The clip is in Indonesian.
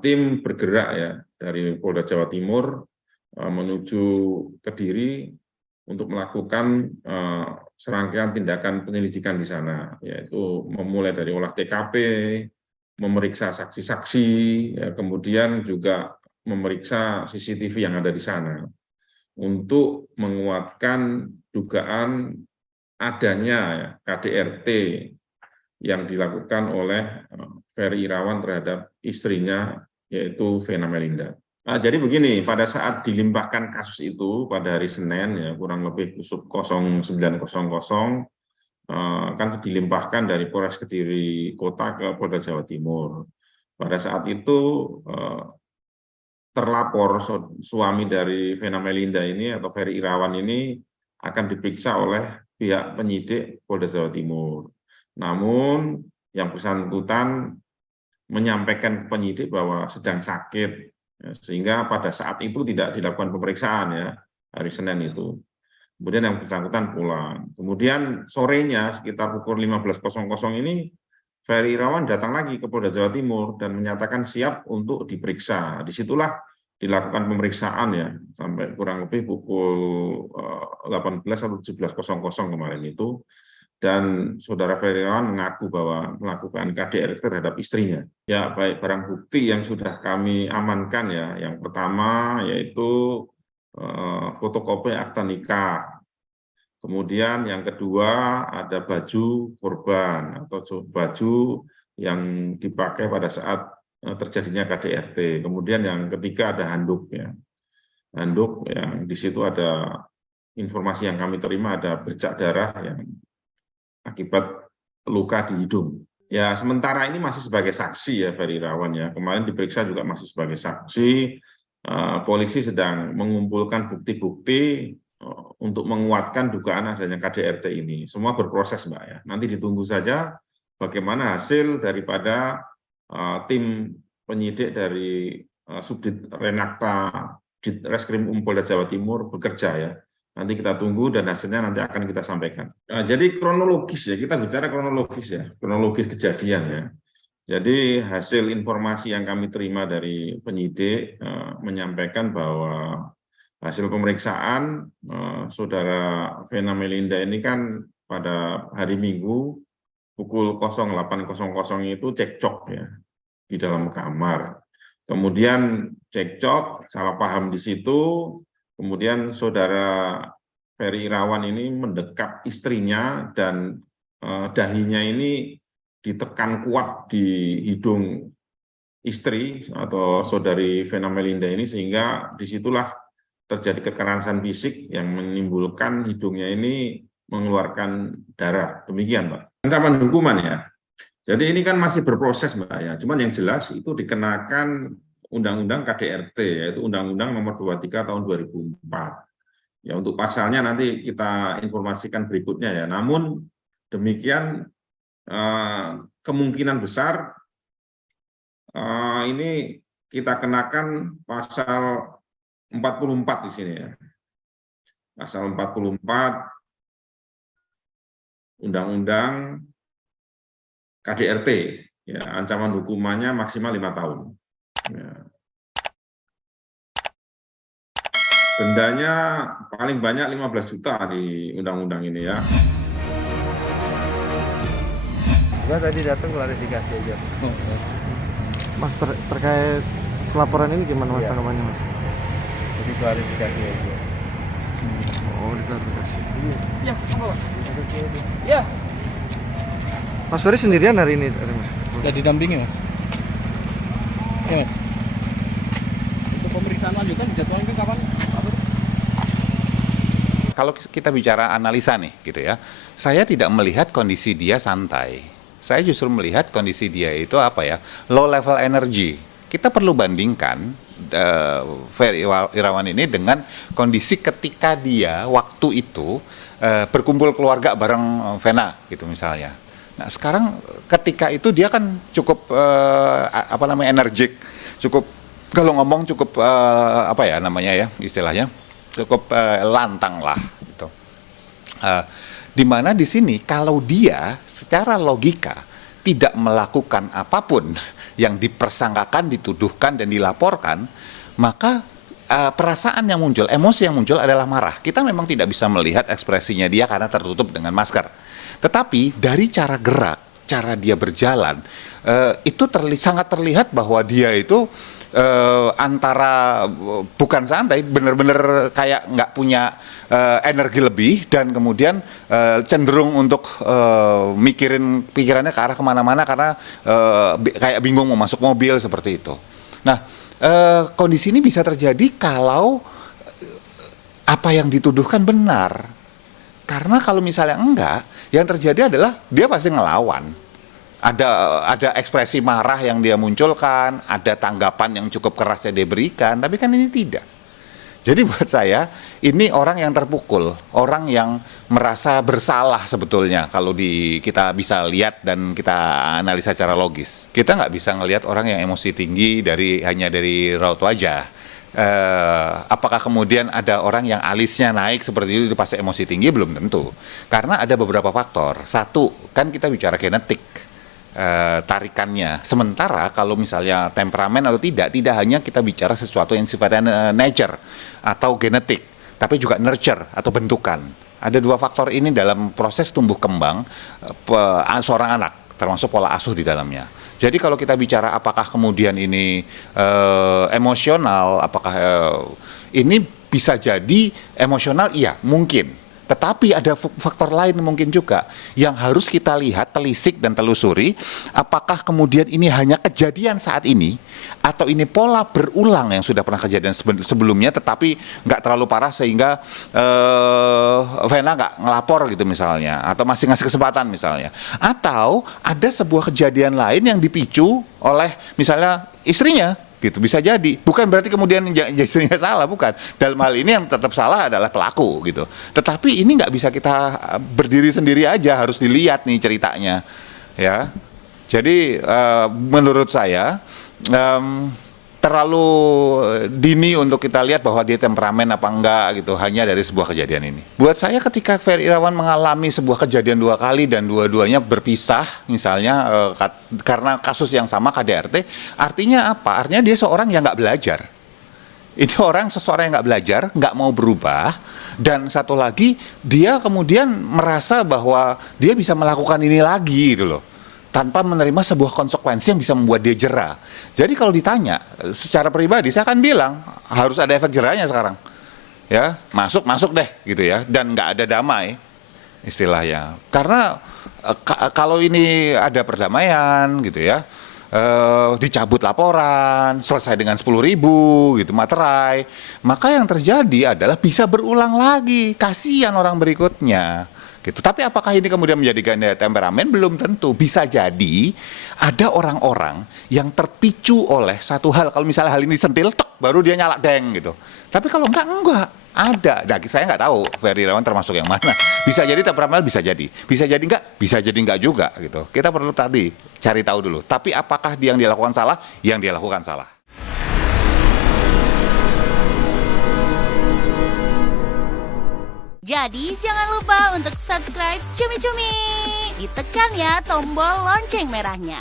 tim bergerak ya dari Polda Jawa Timur menuju Kediri untuk melakukan serangkaian tindakan penyelidikan di sana, yaitu memulai dari olah TKP, memeriksa saksi-saksi, ya, kemudian juga memeriksa CCTV yang ada di sana untuk menguatkan dugaan adanya ya, KDRT yang dilakukan oleh Ferry Irawan terhadap istrinya, yaitu Vena Melinda. Nah, jadi begini, pada saat dilimpahkan kasus itu pada hari Senin, ya, kurang lebih sub 09.00, kan dilimpahkan dari Polres Kediri Kota ke Polda Jawa Timur. Pada saat itu terlapor suami dari Vena Melinda ini atau Ferry Irawan ini akan diperiksa oleh pihak penyidik Polda Jawa Timur. Namun yang bersangkutan menyampaikan ke penyidik bahwa sedang sakit, ya, sehingga pada saat itu tidak dilakukan pemeriksaan ya hari Senin itu. Kemudian yang bersangkutan pulang. Kemudian sorenya sekitar pukul 15.00 ini Ferry Irawan datang lagi ke Polda Jawa Timur dan menyatakan siap untuk diperiksa. Disitulah dilakukan pemeriksaan ya sampai kurang lebih pukul 18 atau 17.00 kemarin itu. Dan saudara Ferry Irawan mengaku bahwa melakukan KDRT terhadap istrinya. Ya, baik barang bukti yang sudah kami amankan ya. Yang pertama yaitu fotokopi akta nikah. Kemudian yang kedua ada baju korban atau baju yang dipakai pada saat terjadinya KDRT. Kemudian yang ketiga ada handuk ya. Handuk yang di situ ada informasi yang kami terima ada bercak darah yang akibat luka di hidung. Ya, sementara ini masih sebagai saksi ya Ferry Irawan ya. Kemarin diperiksa juga masih sebagai saksi. Polisi sedang mengumpulkan bukti-bukti untuk menguatkan dugaan adanya KDRT ini. Semua berproses, Mbak ya. Nanti ditunggu saja bagaimana hasil daripada tim penyidik dari Subdit Renakta Ditreskrim Polda Jawa Timur bekerja ya. Nanti kita tunggu dan hasilnya nanti akan kita sampaikan. Nah, jadi kronologis ya, kita bicara kronologis ya, kronologis kejadian ya. Jadi hasil informasi yang kami terima dari penyidik menyampaikan bahwa hasil pemeriksaan saudara Vena Melinda ini kan pada hari Minggu pukul 08.00 itu cekcok ya di dalam kamar. Kemudian cekcok, salah paham di situ. Kemudian saudara Ferry Irawan ini mendekap istrinya dan dahinya ini ditekan kuat di hidung istri atau saudari Vena Melinda ini sehingga disitulah terjadi kekerasan fisik yang menimbulkan hidungnya ini mengeluarkan darah. Demikian, Pak. Ancaman hukuman ya. Jadi ini kan masih berproses, Mbak ya. Cuman yang jelas itu dikenakan Undang-Undang KDRT, yaitu Undang-Undang Nomor 23 Tahun 2004. Ya, untuk pasalnya nanti kita informasikan berikutnya ya. Namun demikian kemungkinan besar ini kita kenakan pasal 44 di sini ya. Pasal 44 Undang-Undang KDRT. Ya, ancaman hukumannya maksimal 5 tahun. Ya. Dendanya paling banyak 15 juta di undang-undang ini ya. Enggak, tadi datang klarifikasi aja. Mas terkait laporan ini gimana Mas tanggapannya Mas? Jadi klarifikasi aja. Oh, diklarifikasi. Ya, apa Pak? Ya. Mas Ferry sendirian hari ini, Mas? Udah didampingi Mas. Ya Mas. Untuk pemeriksaan lanjutan dijadwalkan kapan? Kalau kita bicara analisa nih gitu ya, saya tidak melihat kondisi dia santai. Saya justru melihat kondisi dia itu apa ya, low level energy. Kita perlu bandingkan Ferry Irawan ini dengan kondisi ketika dia waktu itu berkumpul keluarga bareng Vena gitu misalnya. Nah sekarang ketika itu dia kan cukup energik, cukup kalau ngomong cukup apa ya namanya ya istilahnya cukup lantang lah gitu. Dimana di sini kalau dia secara logika tidak melakukan apapun yang dipersangkakan, dituduhkan, dan dilaporkan, maka perasaan yang muncul, emosi yang muncul adalah marah. Kita memang tidak bisa melihat ekspresinya dia karena tertutup dengan masker. Tetapi dari cara gerak, cara dia berjalan, itu sangat terlihat bahwa dia itu antara bukan santai, benar-benar kayak nggak punya energi lebih, dan kemudian cenderung untuk mikirin pikirannya ke arah kemana-mana karena kayak bingung mau masuk mobil seperti itu. Nah, kondisi ini bisa terjadi kalau apa yang dituduhkan benar. Karena kalau misalnya enggak, yang terjadi adalah dia pasti ngelawan. Ada ekspresi marah yang dia munculkan, ada tanggapan yang cukup keras yang dia berikan, tapi kan ini tidak. Jadi buat saya, ini orang yang terpukul, orang yang merasa bersalah sebetulnya kalau kita bisa lihat dan kita analisa secara logis. Kita nggak bisa ngelihat orang yang emosi tinggi hanya dari raut wajah. Apakah kemudian ada orang yang alisnya naik seperti itu pasti emosi tinggi? Belum tentu. Karena ada beberapa faktor. Satu, kan kita bicara genetik. Tarikannya. Sementara kalau misalnya temperamen atau tidak hanya kita bicara sesuatu yang sifatnya nature atau genetik, tapi juga nurture atau bentukan. Ada dua faktor ini dalam proses tumbuh kembang seorang anak, termasuk pola asuh di dalamnya. Jadi kalau kita bicara apakah kemudian ini emosional, apakah ini bisa jadi emosional, iya mungkin. Tetapi ada faktor lain mungkin juga yang harus kita lihat, telisik dan telusuri, apakah kemudian ini hanya kejadian saat ini atau ini pola berulang yang sudah pernah kejadian sebelumnya tetapi nggak terlalu parah sehingga Vena nggak ngelapor gitu misalnya, atau masih ngasih kesempatan misalnya, atau ada sebuah kejadian lain yang dipicu oleh misalnya istrinya. Gitu, bisa jadi. Bukan berarti kemudian istrinya salah, bukan. Dalam hal ini yang tetap salah adalah pelaku gitu. Tetapi ini nggak bisa kita berdiri sendiri aja, harus dilihat nih ceritanya, ya. Jadi menurut saya terlalu dini untuk kita lihat bahwa dia temperamen apa enggak gitu hanya dari sebuah kejadian ini. Buat saya ketika Ferry Irawan mengalami sebuah kejadian 2 kali dan dua-duanya berpisah misalnya karena kasus yang sama KDRT, artinya apa? Artinya dia seorang yang nggak belajar. Ini seseorang yang nggak belajar, nggak mau berubah, dan satu lagi dia kemudian merasa bahwa dia bisa melakukan ini lagi gitu loh, tanpa menerima sebuah konsekuensi yang bisa membuat dia jera. Jadi kalau ditanya secara pribadi, saya akan bilang harus ada efek jerahnya sekarang, ya masuk deh gitu ya, dan nggak ada damai istilahnya. Karena kalau ini ada perdamaian gitu ya, dicabut laporan, selesai dengan 10.000 gitu materai, maka yang terjadi adalah bisa berulang lagi, kasihan orang berikutnya. Gitu. Tapi apakah ini kemudian menjadi ganda temperamen? Belum tentu. Bisa jadi ada orang-orang yang terpicu oleh satu hal. Kalau misalnya hal ini sentil, tok, baru dia nyala deng gitu. Tapi kalau enggak ada. Nah, saya nggak tahu Ferry Irawan termasuk yang mana. Bisa jadi temperamental, bisa jadi enggak juga gitu. Kita perlu cari tahu dulu. Tapi apakah dia yang dilakukan salah? Yang dia lakukan salah. Jadi jangan lupa untuk subscribe Cumi Cumi. Ditekan ya tombol lonceng merahnya.